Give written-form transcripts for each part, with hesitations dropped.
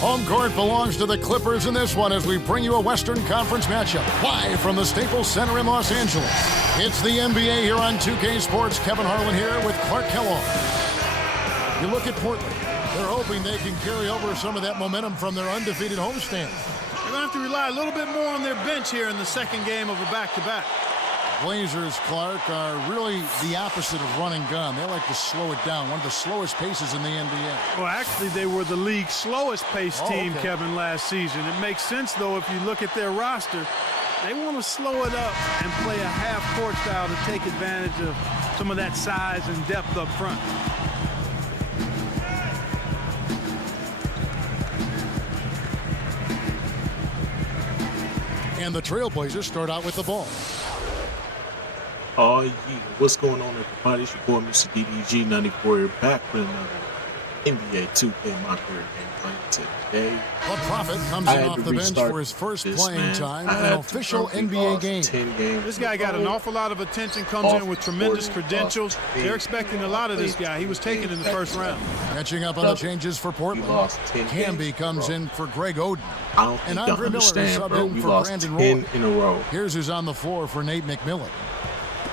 Home court belongs to the Clippers in this one as we bring you a Western Conference matchup live from the Staples Center in Los Angeles. It's the NBA here on 2K Sports. Kevin Harlan here with Clark Kellogg. You look at Portland. They're hoping they can carry over some of that momentum from their undefeated homestand. They're going to have to rely a little bit more on their bench here in the second game of a back-to-back. Blazers, Clark, are really the opposite of run and gun. They like to slow it down. One of the slowest paces in the NBA. Well, actually, they were the league's slowest paced team, Kevin, last season. It makes sense, though, if you look at their roster. They want to slow it up and play a half-court style to take advantage of some of that size and depth up front. And the Trailblazers start out with the ball. Oh, yeah. What's going on, everybody? It's your boy, Mr. DDG 94 here, back with another NBA 2K MyCareer gameplay today. The Prophet comes in off the bench for his first playing time in an official NBA game. This guy got an awful lot of attention, comes in with tremendous credentials. They're expecting a lot of this guy. He was taken in the first round. Catching up on the changes for Portland. Camby comes in for Greg Oden. I don't think y'all understand, bro. We lost 10 in a row. Here's who's on the floor for Nate McMillan.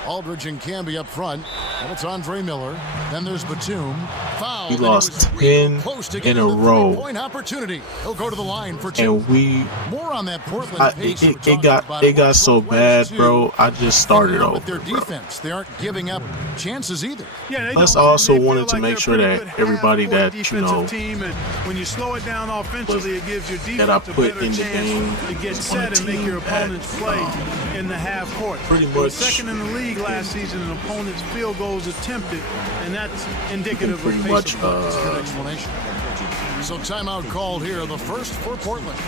Aldridge and Camby up front. And it's Andre Miller. Then there's Batum. Foul. We lost 10 in a row. Point opportunity. He'll go to the line for two. And we more on that Portland pace. It got so bad, bro. I just started over. With their defense, they aren't giving up chances either. Yeah, Plus, I also wanted to make sure that everybody that team, and when you slow it down offensively, it gives your defense that I put a better in the game to get set and make your opponents play in the half court. Pretty much Second in the league last season, an opponent's field goals attempted, and that's indicative of pretty much. Good explanation. So timeout called here, the first for Portland.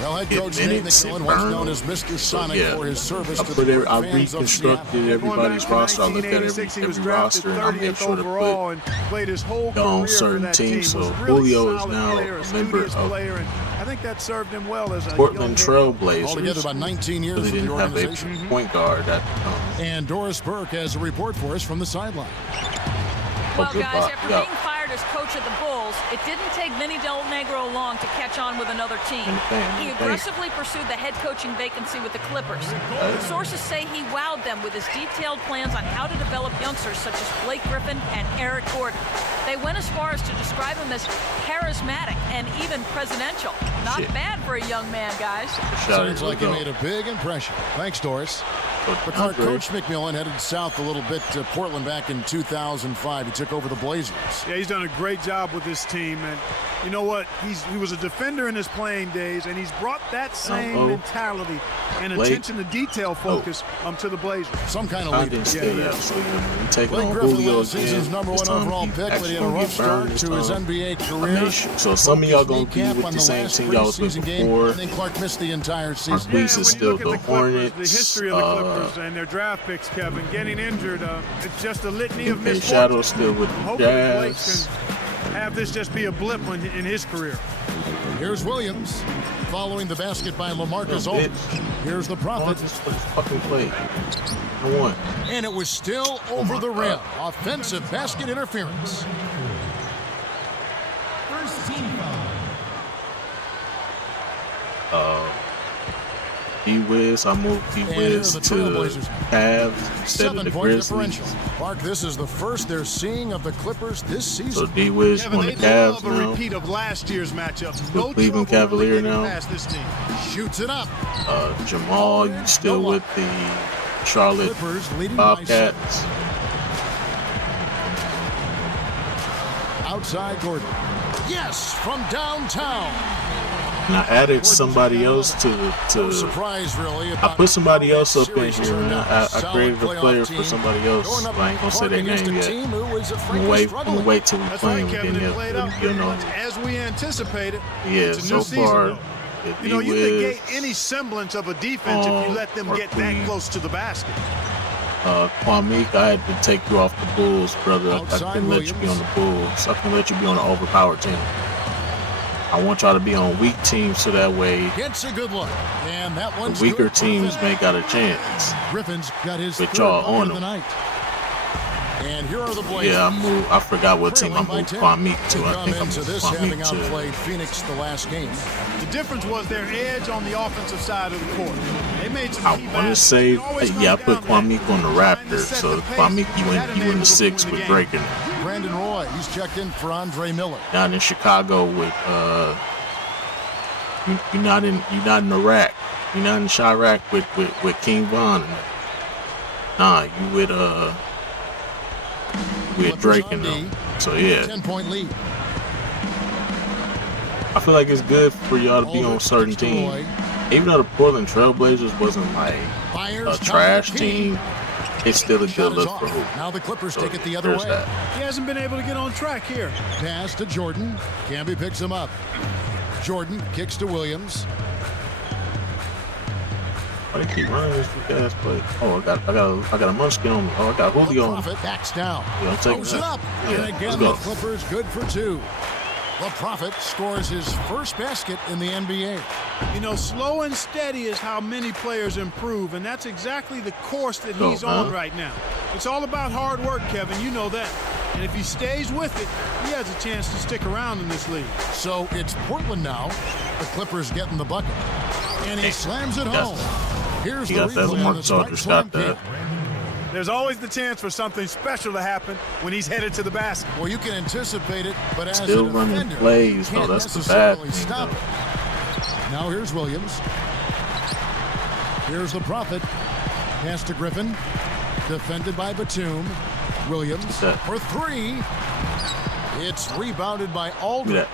Well, head coach Nate McMillan, once known as Mr. Sonic for his service to the I fans of reconstructed everybody's roster. I looked at every roster and I made sure to put on certain teams. So Julio is now a member of I think that served him well as a Portland Trailblazers. Altogether about 19 years Really with the didn't have organization. a point guard at the time. And Doris Burke has a report for us from the sideline. Well, guys, after being fired as coach of the Bulls, it didn't take Vinny Del Negro long to catch on with another team. He aggressively pursued the head coaching vacancy with the Clippers. Sources say he wowed them with his detailed plans on how to develop youngsters such as Blake Griffin and Eric Gordon. They went as far as to describe him as charismatic and even presidential. Not bad for a young man, guys. Sounds like he made a big impression. Thanks, Doris. But Coach McMillan headed south a little bit to Portland back in 2005. He took over the Blazers. Yeah, he's done a great job with this team. And you know what? He was a defender in his playing days, and he's brought that same mentality and attention to detail focus to the Blazers. Some kind of leader. So you take on Griffin, Julio last season's number one overall pick, but he had a rough start to his NBA career. So some of y'all going to be with the same team y'all was with before. And then Clark missed the entire season. Marquise is still the Hornets. The history of the Clippers and their draft picks, Kevin, getting injured, it's just a litany of misfortunes. Shadow still with the Jazz. Can have this just be a blip in his career. Here's Williams following the basket by LaMarcus Aldridge. Here's the Prophet. Fucking play. I won. And it was still over the rim. Offensive basket interference. First team foul. D-Wiz, I moved D-Wiz to Cavs instead of the Grizzlies. Mark, this is the first they're seeing of the Clippers this season. So D-Wiz on the Cavs now. A repeat of last year's matchup. No Cleveland Cavalier now. This team. Shoots it up. Jamal, you still with the Charlotte Bobcats. Outside Gordon. Yes, from downtown. And I added somebody else to no surprise, really. I put somebody else up in here, and I created a player for somebody else. I ain't gonna say their name yet. I'm gonna wait till we play them again. You know, as we anticipated. Yeah, so far. You know, you negate any semblance of a defense if you let them get that close to the basket. Kwame, I had to take you off the Bulls, brother. I couldn't let you be on the Bulls. I couldn't let you be on the overpowered team. I want y'all to be on weak teams so that way gets a good look. And that one's the weaker teams may got a chance. Griffin's got his with y'all on the night. And here are the Blazers. Yeah, I forgot what team I moved Kwame to. I think I into moved this Kwame having to. outplayed Phoenix the last game. The difference was their edge on the offensive side of the court. They made some I key want to baskets. say, It always I comes put down to Kwame on the trying to Raptors. set So the pace. Kwame, That you in enabled the them to 6 win the with game. Drake and Brandon Roy, he's checked in for Andre Miller. down in Chicago with you're not in Iraq. You're not in Chirac with King Von. Nah, you with Drake and them. So yeah, 10-point lead. I feel like it's good for y'all to be on certain teams. Even though the Portland Trailblazers wasn't like a trash team, it's still a good look for who. Now the Clippers So take it the other way. that. He hasn't been able to get on track here. Pass to Jordan. Camby picks him up. Jordan kicks to Williams. Why they keep running this ass play? Oh, I got a munchkin on me. Oh, I got Julio on me. Prophet backs down. Yeah, I'm taking Throws it that. up. Yeah, And again, let's the go. Clippers good for 2. The Prophet scores his first basket in the NBA. You know, slow and steady is how many players improve, and that's exactly the course that Go, he's on man. right now. It's all about hard work, Kevin. You know that. And if he stays with it, he has a chance to stick around in this league. So it's Portland now. The Clippers getting the bucket. And he slams it home. Here's He the got that. replay on Mark the Spike Aldridge Slam got that. cam. There's always the chance for something special to happen when he's headed to the basket. Well, you can anticipate it, but as Still a running defender, plays, you though. can't That's the bad necessarily thing, stop though. it. Now here's Williams. Here's the Prophet. Pass to Griffin. Defended by Batum. Williams for 3. It's rebounded by Aldridge.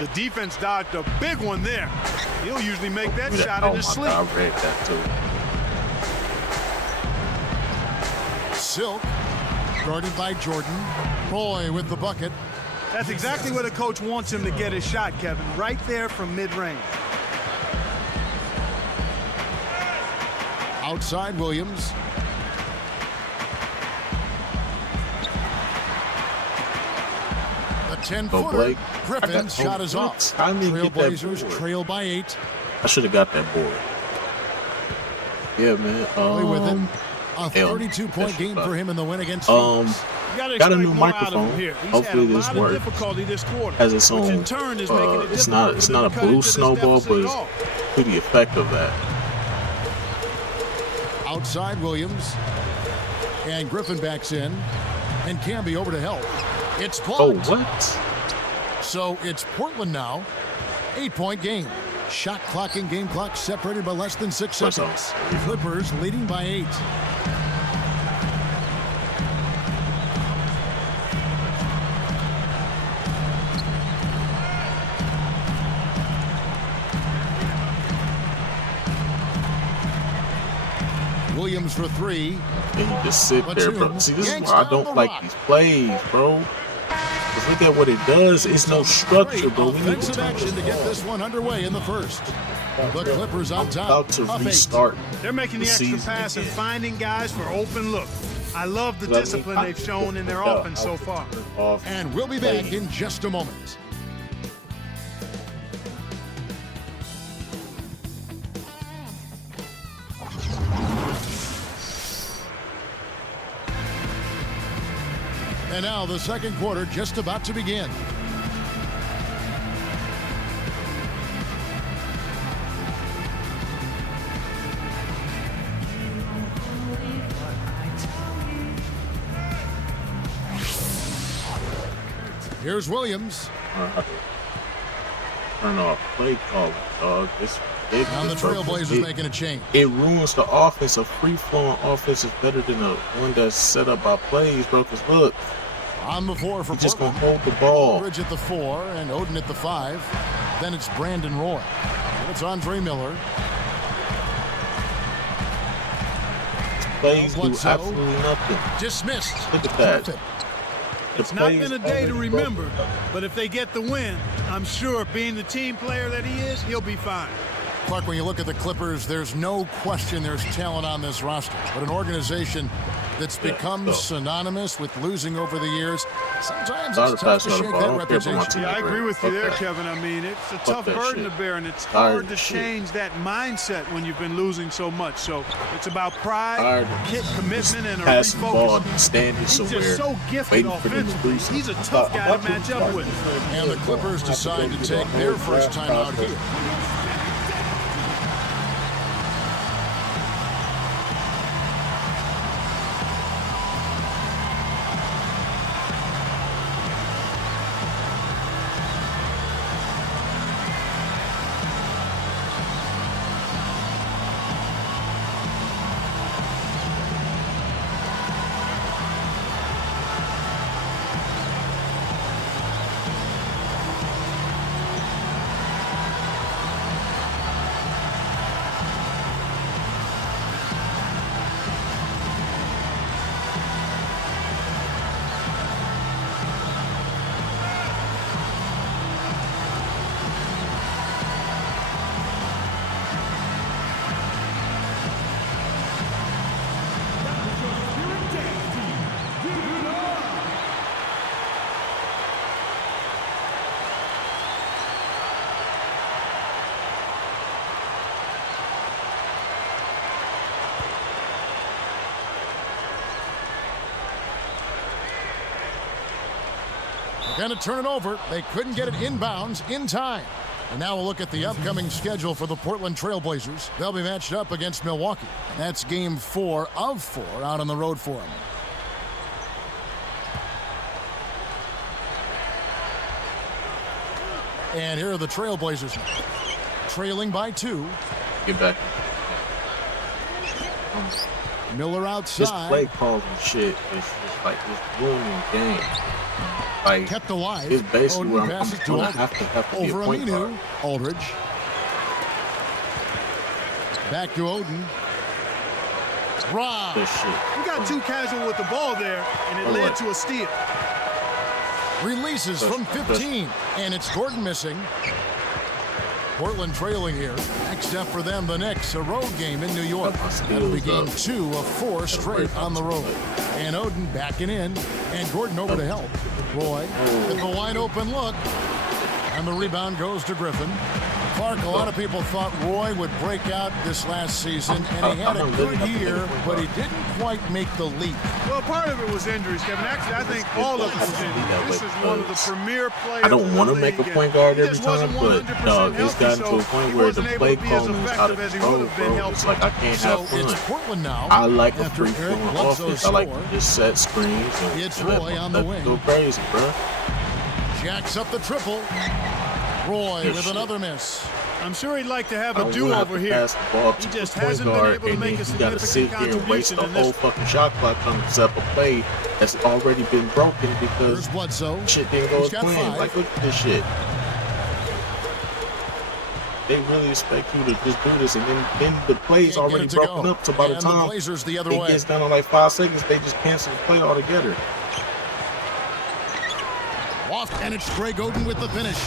The defense dodged a big one there. He'll usually make that Oh shot in my his sleep. God, I read that too. Silk, guarded by Jordan. Roy with the bucket. That's exactly where the coach wants him to get his shot, Kevin. Right there from mid-range. Outside Williams. The 10-footer. Blake. Griffin's shot is off. I didn't get that Trailblazers board. trail by 8. I should have got that board. Yeah, man. Play with it. A hell, 32-point that's game fine. for him in the win against Phoenix. Got a new microphone. Hopefully this works. Difficulty this quarter, Has its which own. in turn is making it It's difficult not a for them to cut blue into this snowball, deficit but at it's all. pretty effective at. Outside Williams. And Griffin backs in. And Camby over to help. It's Oh, blocked. what? So it's Portland now. 8-point game. Shot clock and game clock separated by less than 6 What's seconds. up? Clippers leading by 8. Williams for 3. And you just sit there, bro. Batum See, this is yanks why I down don't the like rock. these plays, bro. Because look at what it does. It's no structure, bro. We need to Offensive turn action to this get off. this one underway in the first. The Clippers on top. About to Up 8. restart. They're making the extra season pass and again. finding guys for open look. I love the discipline they've shown in their offense so far. And we'll be back in just a moment. And now the second quarter just about to begin. Here's Williams. Turn off play calling, dog. Now the Trailblazers making a change. It ruins the offense. A free-flowing offense is better than a one that's set up by plays, bro. Because look, On the floor for you're just Portland. gonna hold the ball. Aldridge at the 4 and Oden at the 5. Then it's Brandon Roy. And it's Andre Miller. Plays do Bledsoe. absolutely nothing. Dismissed. Look at that. Perfect. It's not been a day to remember, but if they get the win, I'm sure being the team player that he is, he'll be fine. Clark, when you look at the Clippers, there's no question there's talent on this roster. But an organization that's become synonymous with losing over the years, Sometimes it's tough to shake that reputation. Yeah, I agree with you there, Kevin. I mean, it's a tough burden to bear, and it's hard to change that mindset when you've been losing so much. So it's about pride, commitment, and a refocus. He's just so gifted offensively. He's a tough guy to match up with. And the Clippers decide to take their first time out here. Going to turn it over. They couldn't get it inbounds in time. And now we'll look at the upcoming schedule for the Portland Trail Blazers. They'll be matched up against Milwaukee. That's game 4 of 4 out on the road for them. And here are the Trail Blazers trailing by 2. Get back. Miller outside. This play calling shit. It's like it's ruining the game. Like, kept alive. It's basically where I'm gonna have to be a over point guard. Aldridge. Back to Oden. Rob. We got too casual with the ball there, and it led to a steal. Releases from 15, and it's Gordon missing. Portland trailing here. Next up for them, the Knicks, a road game in New York. That'll be game 2 of 4 straight on the road. And Oden backing in, and Gordon over to help. Roy with the wide open look, and the rebound goes to Griffin. Clark, a lot of people thought Roy would break out this last season, and he had a good year, but he didn't quite make the leap. Well, part of it was injuries, Kevin. Actually, I think all of it was injuries. This is one of the premier players. I don't want to make a point guard every time, but it's gotten to a point where the play calling is out of control, bro. It's like I can't have fun. It's Portland now. I like a free-flowing offense. I like to just set screens and it's Roy on the wing. Go crazy, bro. Jacks up the triple. Roy with another miss. I'm sure he'd like to have a do-over here. He just hasn't been able to make a significant contribution in waste the whole fucking shot clock trying to set up a play that's already been broken because shit didn't go as planned. Like, look at this shit. They really expect you to just do this, and then the play's already broken up. So by the time it gets down to like 5 seconds, they just cancel the play altogether. And it's Greg Oden with the finish.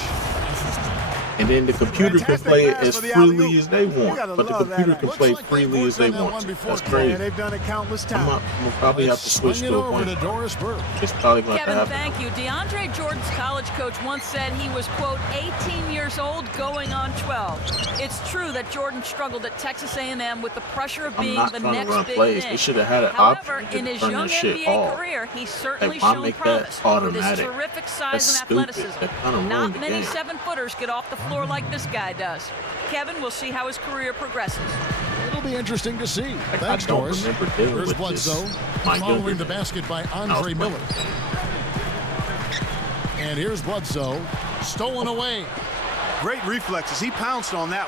And then the computer can play it as freely as they want. But the computer can play freely as they want to. That's crazy. They've done it countless times. I'm going to probably have to switch to a point. It's probably going to Kevin, happen. thank you. DeAndre Jordan's college coach once said he was, quote, 18 years old going on 12. It's true that Jordan struggled at Texas A&M with the pressure of being the next big thing. thing. They should have had an However, option in to his turn young this shit NBA off. career, he's certainly Why shown make promise. that automatic? With his terrific size and athleticism. Not many 7-footers get off the floor like this guy does. Kevin, we'll see how his career progresses. It'll be interesting to see. Like, Thanks, Doris. Here's Bledsoe following the basket by Andre Miller. And here's Bledsoe, stolen away. Great reflexes. He pounced on that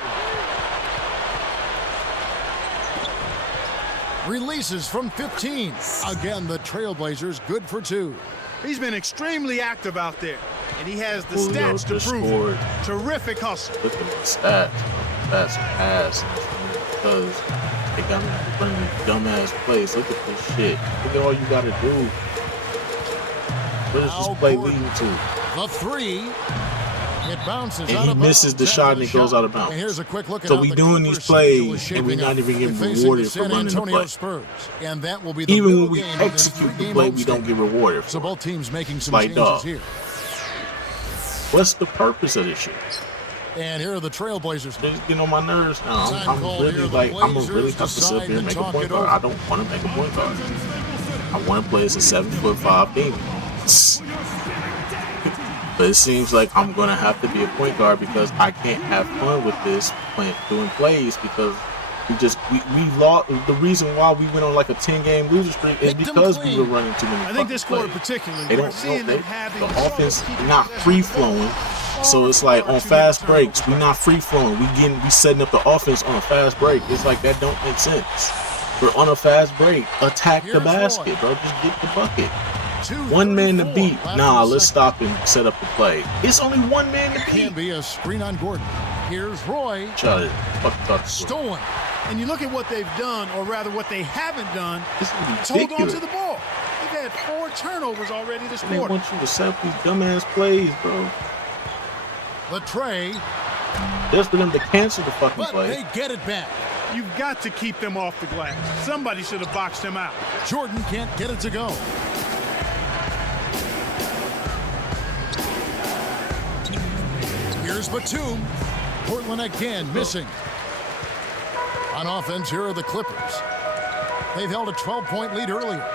one. Releases from 15. Again, the Trailblazers good for 2. He's been extremely active out there, and he has the Julio stats to prove it. Terrific hustle. Look at the stats. That's ass. Because they got me running dumbass plays. Look at this shit. Look at all you got to do. What is this play leading to? The 3. It bounces and out he of misses bounds the shot after and the it goes shot. out of bounds. And here's a quick look at So how we the doing Clippers' these schedule plays is and we're shaping not up. even getting They're facing rewarded the for San running the Antonio play. Spurs, and that will be the Even middle when we game of this execute the three-game play, we don't homestand. get rewarded So for it. both teams making some Like, changes dog. here. What's the purpose of this shit? And here are the Trailblazers. It's getting on my nerves now. Time I'm called really here. The like, I'm gonna really Blazers have to sit up decide here and to make a talk point it guard. over. I don't want to make a point guard. I want to play as a 7'5" demon. But it seems like I'm gonna have to be a point guard because I can't have fun with this doing plays because we lost. The reason why we went on like a 10-game losing streak is because we were running too many. I think this quarter plays. particularly, They we're don't seeing know them having the offense trouble not keeping free possession flowing. So it's like on fast breaks, we not free flowing. We setting up the offense on a fast break. It's like that don't make sense. We're on a fast break. Attack the basket, bro. Just get the bucket. One man to beat. Nah, let's stop and set up the play. It's only one man to beat. Can be a screen on Gordon. Here's Roy. Shut it. Fuck. Stolen. And you look at what they've done, or rather what they haven't done, This is is hold on ridiculous. to the ball. They've had 4 turnovers already this They quarter. want you to set up these dumbass plays, bro. The tray, Just for them to cancel the fucking but play. they get it back. You've got to keep them off the glass. Somebody should have boxed them out. Jordan can't get it to go. Here's Batum. Portland again missing. On offense, here are the Clippers. They've held a 12-point lead earlier.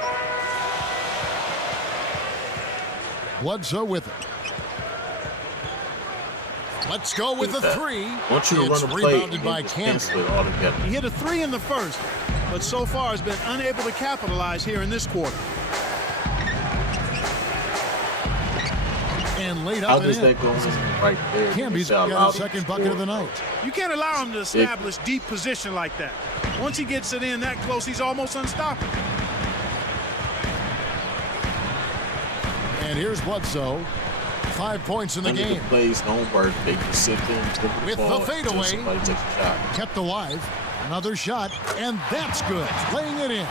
Bledsoe with it. Let's go with the three. I want you to It's run a play rebounded by and just Campbell. cancel it all together. He hit a 3 in the first, but so far has been unable to capitalize here in this quarter. And laid How up does and in. that go in right there? Camby's Allowed got his him to second bucket of the score. night. You can't allow him to establish deep position like that. Once he gets it in that close, he's almost unstoppable. And here's Bledsoe. 5 points in the None of game. the plays don't work. They just sit there and dribble With the ball until fadeaway. somebody takes a shot. Kept alive. Another shot, and that's good. Laying it in.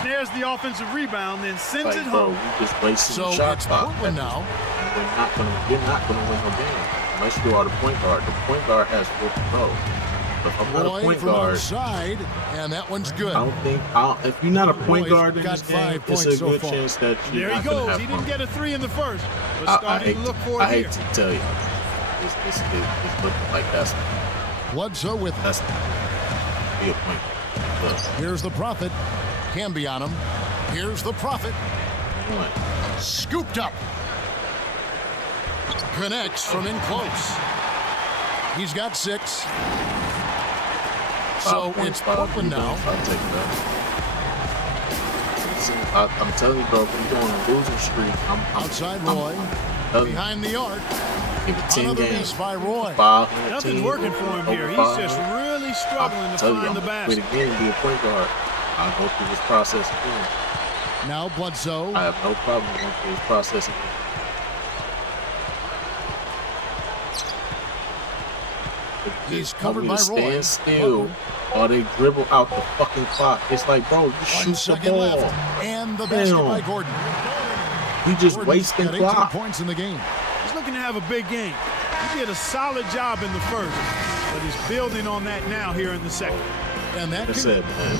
Snares the offensive rebound, then sends it Like, bro, home. we just wasting So the shot it's clock. Portland now. You're not gonna win no game unless you are the point guard. The point guard has full control. But if I'm not a Roy point from guard, outside, and that one's good. if you're not a point Roy's guard in got this game, 5 it's points a so good far. chance that you're There he not gonna goes. have He fun. didn't get a 3 in the first, but I starting to look for I it hate here. to tell you, it's looking like that's Bledsoe with it. be a point guard. Look, Here's the Prophet. Camby on him. Here's the Prophet. one. Scooped up. Connects from in close. He's got 6. So it's Portland now. I'll take that. See, I'm telling you, bro, we're doing a losing streak. Outside Roy. Behind the arc. Give it 10 Another games. miss by Roy. Nothing's working for him here. He's just really struggling to find the basket. basket. Again, be a point guard. I'll go through this process again. Now Bledsoe. I have no problem going through this process again. He's covered by Want me Roy. to stand still or they dribble out the fucking clock. It's like, bro, you 1 shoot the second ball. left. And the basket Damn. by Gordon. He just Gordon's wasting got 18 clock. points in the game. He's looking to have a big game. He did a solid job in the first, but he's building on that now here in the second. And that Like I said, man,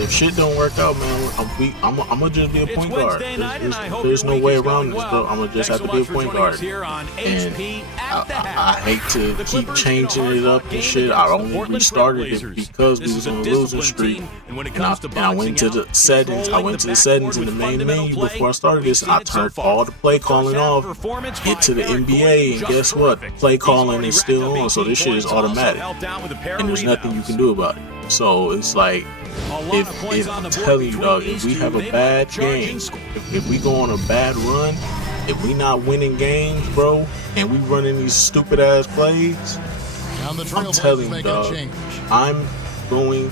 if shit don't work out, man, I'm gonna just be a point guard. There's no way around this, bro. I'm gonna just have to be a point guard. And I hate to keep changing it up and shit. I only restarted it because we was on a losing streak. And I went to the settings. I went to the settings in the main menu before I started this, and I turned all the play calling off. Hit to the NBA, and guess what? Play calling is still on, so this shit is automatic, and there's nothing you can do about it. So it's like, if I'm telling you, dog, if we have a bad game, if we go on a bad run, if we not winning games, bro, and we running these stupid ass plays, Now the I'm Trailblazers telling you, making a dog, change. I'm going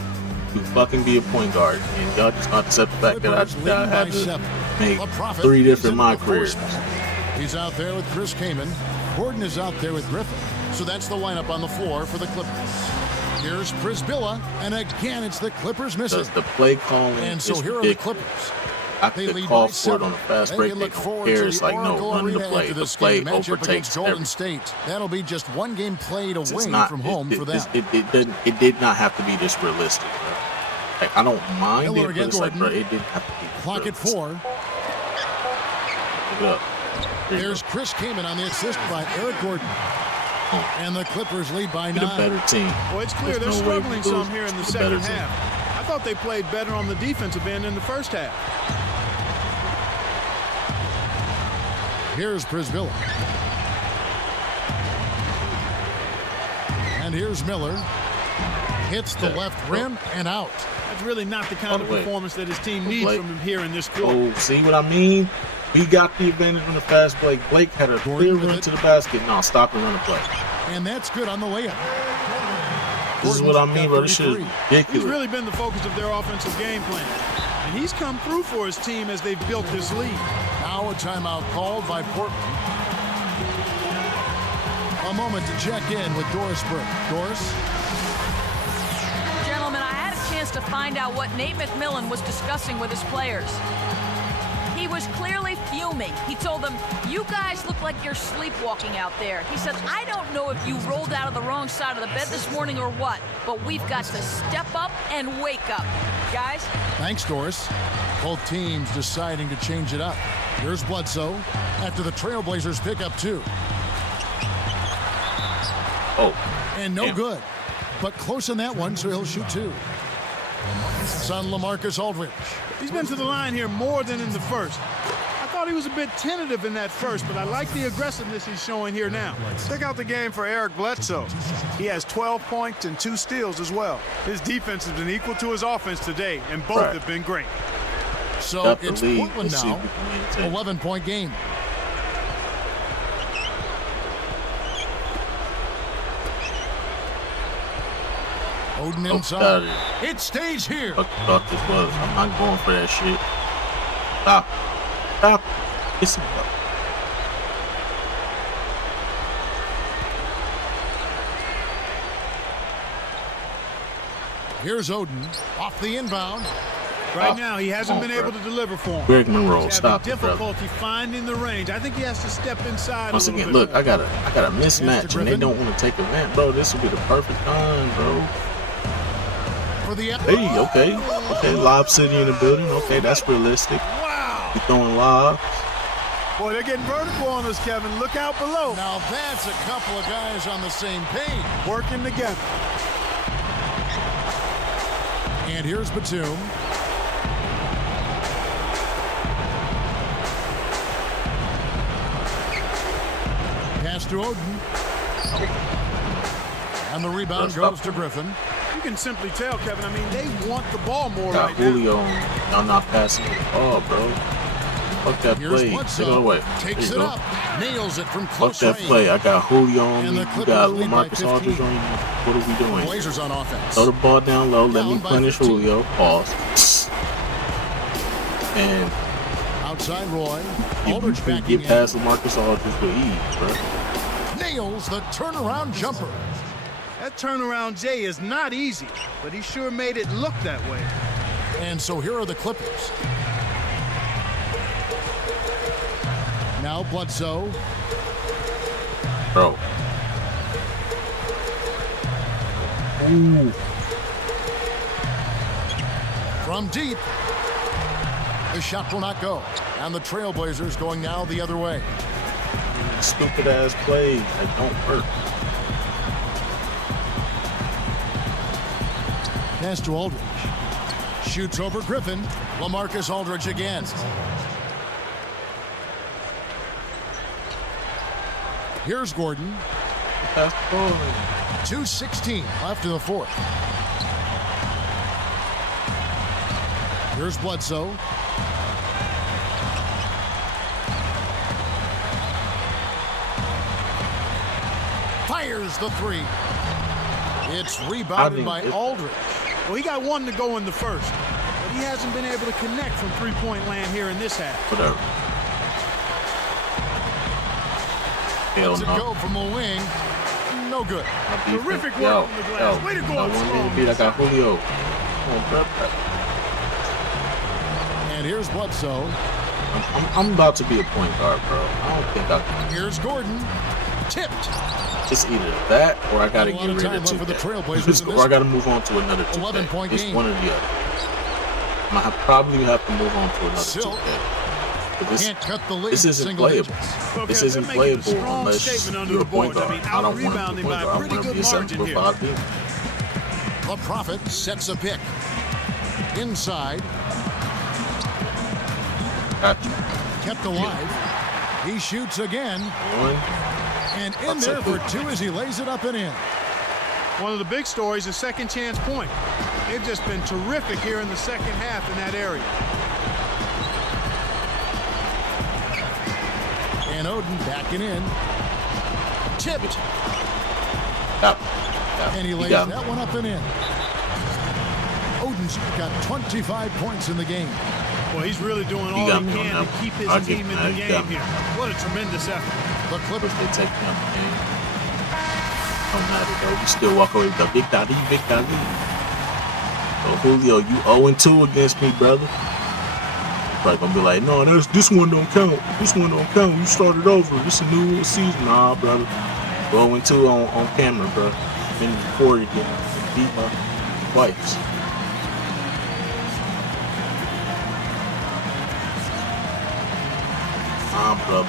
to fucking be a point guard, and y'all just not accept the fact that I Leading had by to 7. make The Prophet 3 is different into my the careers. fourth spot. He's out there with Chris Kaman. Gordon is out there with Griffin. So that's the lineup on the floor for the Clippers. Here's Prisbilla, and again it's the Clippers missing. Because the play calling And so is here are the ridiculous. Clippers. after they call for it on the fast break, they don't care. It's like, no, run the play. The play overtakes everything. State. That'll be just one game played away from home for them. It did not have to be this realistic, bro. Like, I don't mind it, but it's like, bro, it didn't have to be this Clock at 4. Look it up. There's Chris Kaman on the assist by Eric Gordon. And the Clippers lead by 9. The better team. Well, it's clear they're struggling some here in the second half. I thought they played better on the defensive end in the first half. Here's Prisvilla. And here's Miller. Hits the left rim and out. That's really not the kind of performance that his team needs from him here in this quarter. Oh, see what I mean? We got the advantage from the fast break. Blake had a clear run to the basket. No, stop and run the play. And that's good on the layup. This is what I mean, bro. This shit is ridiculous. He's really been the focus of their offensive game plan. And he's come through for his team as they've built this lead. Now a timeout called by Portland. A moment to check in with Doris Burke. Doris? Gentlemen, I had a chance to find out what Nate McMillan was discussing with his players. He was clearly fuming. He told them, "You guys look like you're sleepwalking out there." He said, "I don't know if you rolled out of the wrong side of the bed this morning or what, but we've got to step up and wake up." Guys? Thanks, Doris. Both teams deciding to change it up. Here's Bledsoe after the Trailblazers pick up 2. Oh. And no good. But close on that one, so he'll shoot 2. Son LaMarcus Aldridge. He's been to the line here more than in the first. I thought he was a bit tentative in that first, but I like the aggressiveness he's showing here now. Check out the game for Eric Bledsoe. He has 12 points and 2 steals as well. His defense has been equal to his offense today, and both have been great. So it's Portland now, 11-point game. Oden inside. It stays here. Fuck this was. I'm not going for that shit. Stop. Stop. Listen. Here's Oden off the inbound. Right now, he hasn't been able to deliver for him. Greg Monroe, He's stop having it, brother. difficulty finding the range. I think he has to step inside. Once again, look, I got a mismatch, and they don't want to take a man, bro. This will be the perfect time, bro. For the Hey, okay, Lob City in the building. Okay, that's realistic. Wow. You throwing lobs. Boy, they're getting vertical on us, Kevin. Look out below. Now that's a couple of guys on the same page. Working together. And here's Batum. Pass to Oden. And the rebound goes to Griffin. You can simply tell, Kevin. I mean, they want the ball more Got right Julio. now. Y'all not passing the ball, bro. Fuck that Here's play. Bledsoe. Take it away. Takes it up. Nails it from close Fuck that range. play. I got Julio on And me. the You Clippers got lead by LaMarcus Aldridge 15. on you. What are we doing? Blazers on offense. Throw the ball down low. Let me Down by punish 15. Julio. Pause. And Outside Roy. you Aldridge can backing get past LaMarcus Aldridge with ease, bro. in. Nails the turnaround jumper. That turnaround, Jay, is not easy, but he sure made it look that way. And so here are the Clippers. Now Bledsoe. Bro. Ooh. From deep. The shot will not go. And the Trailblazers going now the other way. Stupid ass plays that don't work. Pass to Aldridge. Shoots over Griffin. LaMarcus Aldridge again. Here's Gordon. That's cool. 2:16 left in the fourth. Here's Bledsoe. Fires the three. It's rebounded by Aldridge. Well, he got one to go in the first, but he hasn't been able to connect from three-point land here in this half. Whatever. Lets it go from the wing. No good. Terrific work on the glass. Way to go. I got Julio. Come on, bro. And here's Bledsoe. I'm about to be a point guard, bro. I don't think I can. Here's Gordon. Tipped. It's either that or I gotta get rid of 2K. Or I gotta move on to another 2K. 11-point It's game. one or the other. I probably have to move on to another 2K. Can't cut the lead. This isn't playable. This isn't playable unless you're a point guard. I don't want to be a point guard. I want to be a 7'5" dude. The Prophet sets a pick. Inside. Gotcha. Kept alive. He shoots again. One. And in there for two as he lays it up and in. One of the big stories is second chance point. They've just been terrific here in the second half in that area. And Oden backing in. Tipped. Yep. And he lays that one up and in. Oden's got 25 points in the game. Well, he's really doing all he can to keep his team in the game here. What a tremendous effort. The Clippers, they take him the game. No matter though, we still walk away with the big daddy. So Julio, you 0-2 against me, brother. Probably gonna be like, no, this one don't count. This one don't count. You started over. This is a new season. Nah, brother. 0-2 on camera, bro. Been recorded again. Beat my twice. Brother.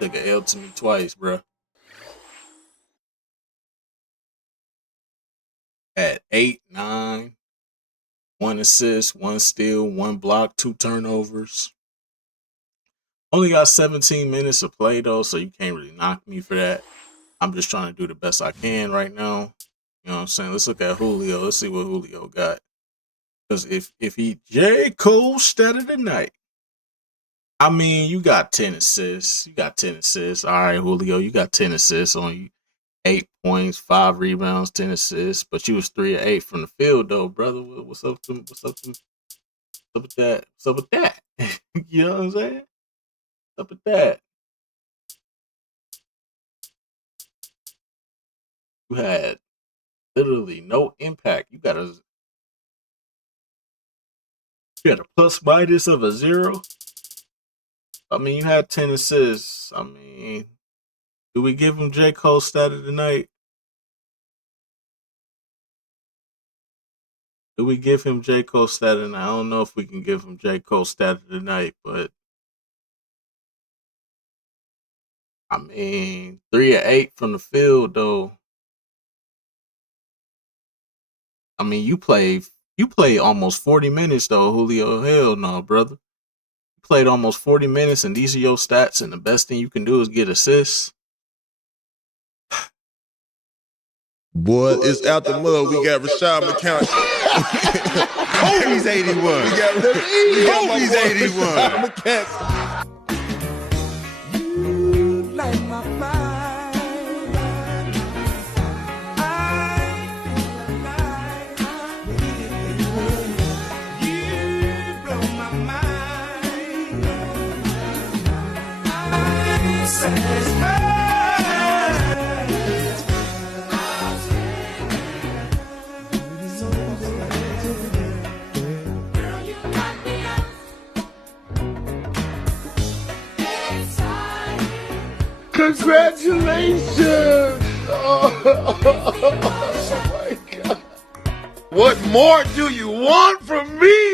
Took an L to me twice, bro. At 8, 9, 1 assist, 1 steal, 1 block, 2 turnovers. Only got 17 minutes to play though, so you can't really knock me for that. I'm just trying to do the best I can right now. You know what I'm saying? Let's look at Julio. Let's see what Julio got. Because if he J. Cole stat of the night. I mean, you got 10 assists. All right, Julio, you got 10 assists on you. 8 points, 5 rebounds, 10 assists. But you was 3 of 8 from the field, though, brother. What's up with that? You know what I'm saying? What's up with that? You had literally no impact. You had a plus minus of a 0. I mean, you had 10 assists. I mean, do we give him J. Cole stat of the night? Do we give him J. Cole stat of the night? I don't know if we can give him J. Cole stat of the night, but I mean, 3 of 8 from the field, though. I mean, you play almost 40 minutes, though, Julio. Hell no, brother. Played almost 40 minutes and these are your stats and the best thing you can do is get assists. Boy, it's out the mud. We got Rashad McCown. Kobe's 81. We got Kobe's 81. You light my fire. Congratulations! Oh my God. What more do you want from me?